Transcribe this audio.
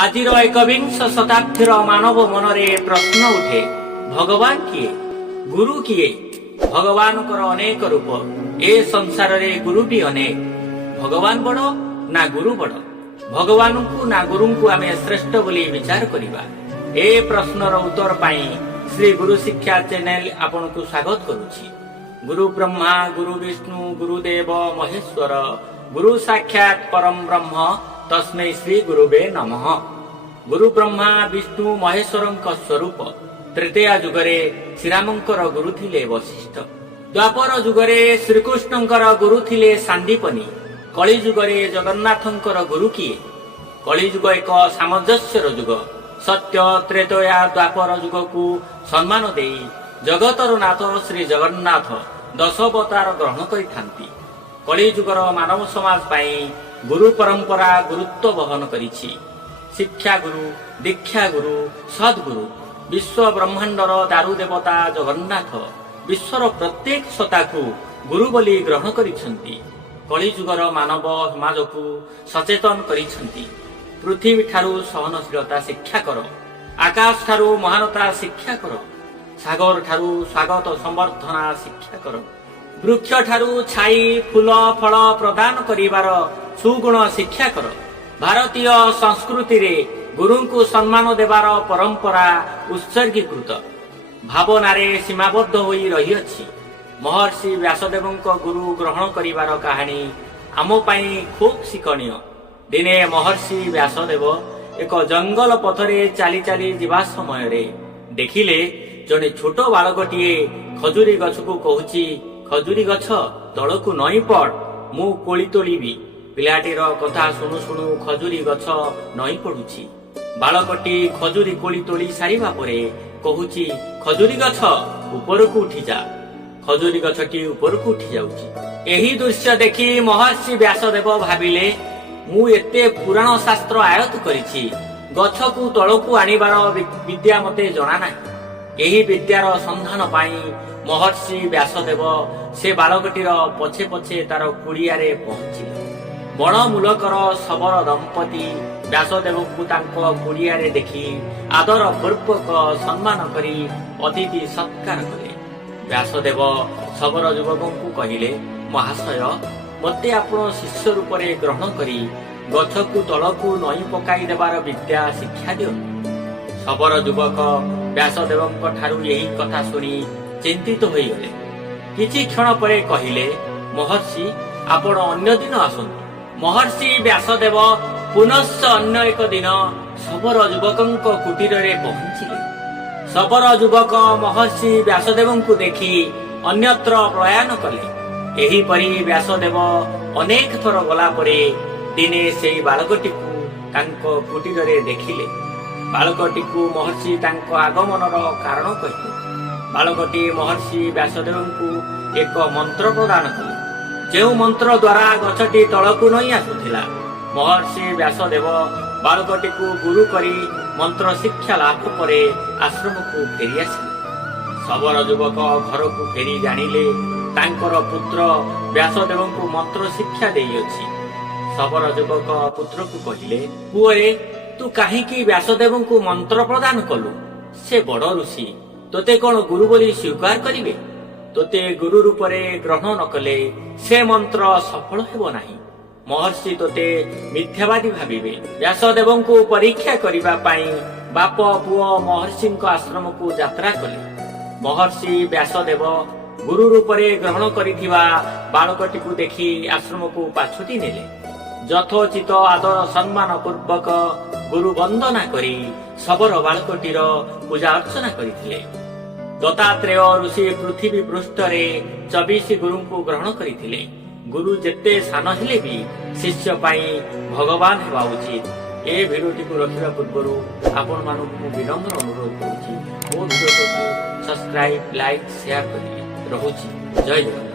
आजिर एकविंश शताब्दीर मानव मनरे प्रश्न उठे, भगवान किए, गुरु किए? भगवान अनेक रूप, ए संसार रे गुरु भी अनेक। भगवान बड़ ना गुरु बड़? भगवान को ना गुरु को आमे श्रेष्ठ बोली विचार करिबा। ए प्रश्नर उत्तर पाई श्री गुरु शिक्षा चैनल आपन को स्वागत करूछि। गुरु ब्रह्मा, गुरु विष्णु, गुरुदेव महेश्वर, गुरु साक्षात परम ब्रह्म तस्मै श्री गुरुवे नमः। गुरु ब्रह्मा विष्णु महेश्वरंक स्वरूप। तृतीया जुगरे श्रीरामंकर गुरु थिले वशिष्ठ। द्वापर जुगरे श्रीकृष्णंकर गुरु थिले सांदीपनी। कली जुगरे जगन्नाथंकर गुरु किए? कली जुग एक सामंजस्यर जुग। सत्य त्रेतया द्वापर जुग को सम्मान देई जगतर नाथ श्री जगन्नाथ दश अवतार ग्रहण करिथांती। कली जुगर मानव समाज पाई गुरु परंपरा गुरुत्व वहन करिछि। शिक्षा गुरु, दीक्षा गुरु, सद्गुरु, विश्व ब्रह्मांडर दारु देवता जगन्नाथ विश्वर प्रत्येक सत्ता को गुरु बोली ग्रहण करिछंती। कली जुगर मानव समाज को सचेतन करिछंती। पृथ्वी ठारू सहनशीलता शिक्षा कर, आकाश ठारू महानता शिक्षा कर, सागर ठारू स्वागत संवर्धना शिक्षा कर, वृक्ष ठारू छाई फूल फल प्रदान करिवार सुगुण शिक्षा कर। भारतीय संस्कृति रे गुरु को सम्मान देवार परंपरा उत्सर्गीकृत। भावना रे सीमाबद्ध होई रही अछि। महर्षि व्यासदेवंक गुरु ग्रहण करिवार कहानी आम पाई खूब शिक्षणीय। दिने महर्षि व्यासदेव एक जंगल पथरे चाली चाली जीवा समय रे देखिले जने छोट बालकटीए खजुरी गछ को कहूची, खजुरी गछ तळकु नई पड़, मु कोली तोलिबी। पिलाटीर कथा शुणु शुणु खजुरी गछ नई पड़ुछि। बालकटी खजुरी कोली तोली सारिबा परे कहूची, खजुरी गछ उपरकु उठी जा। खजुरी गछटी उपरकु उठी जाउछि। एही दृश्य देखि महर्षि व्यासदेव भाबिले, मु एते पुराण शास्त्र आयत्त करिछि, गछकु तळकु आनिबार विद्या मते जणा नाही। एही विद्यार संधान पाई महर्षि व्यासदेव से बालकटीर पछे पछे तार कुड़ियारे पहुंचिले। बण मूलकर शबर दंपति व्यासदेव को तांको कुड़ियारे देखि आदर पूर्वक सम्मान करी अतिथि सत्कार कले। व्यासदेव शबर युवक को कहिले, महाशय मते आपण शिष्य रूप रे ग्रहण करी गछकु तळकु नई पकाई देबार विद्या शिक्षा दियो। शबर युवक व्यासदेवंक ठारू यही कथा सुनी चिंतित होई गले। किछि क्षण परे कहिले, महर्षि आपण अन्य दिन आसନ୍ତୁ। महर्षि व्यासदेव पुनश्च अन्य एक दिन शबर युवकंक कुटीर रे पहुंचिले। शबर युवक महर्षि व्यासदेवंकु देखि अन्यत्र प्रयाण कले। एही परि व्यासदेव अनेक थर गला परे दिने सेई बालकटी को तांको कुटीर रे देखिले। बालकटी को महर्षि तांको आगमनर कारण कहिले। बालकटी महर्षि व्यासदेवंकु एक मंत्र प्रदान कले, जो मंत्र द्वारा गछटी तळकु नई आसुथिला। महर्षि व्यासदेव बालकटी को गुरु करी मंत्र शिक्षा लाभ परे आश्रम को फेरी आसिले। शबर युवक घर को फेरी जानिले तांकर पुत्र व्यासदेवंकु मंत्र शिक्षा देई अछि। शबर युवक पुत्र को कहिले, पुअरे तू काहेकि व्यासदेवंकु मंत्र प्रदान कलु? से बड़ ऋषि, तोते कोन गुरु बोली स्वीकार करिवे? तोते गुरु रूप रे ग्रहण न कले से मंत्र सफल हेबो नाही। महर्षि तोते मिथ्यावादी भाबिबे। व्यासदेवंकु परीक्षा करिबा पाई बाप पुओ महर्षिंक आश्रम को यात्रा कले। महर्षि व्यासदेव गुरु रूप रे ग्रहण करिथिबा बालकटी को देखि आश्रम को पाछुटी नेले। यथोचित आदर सम्मान पूर्वक गुरु वंदना करी शबर बालकटीर पूजा अर्चना करिथिले। दत्तात्रेय ऋषि पृथ्वी पृष्ठ रे 24 गुरु को ग्रहण करिथिले। गुरु जेते सान हेले भी शिष्य पाई भगवान हेबा उचित। ए भिडियोटी को रखिबा पूर्वरु आपण मानकु विनम्र अनुरोध करूछि, मो भिडियो को सब्सक्राइब, लाइक, शेयर करिवे। रहुछि। जय जगन्नाथ।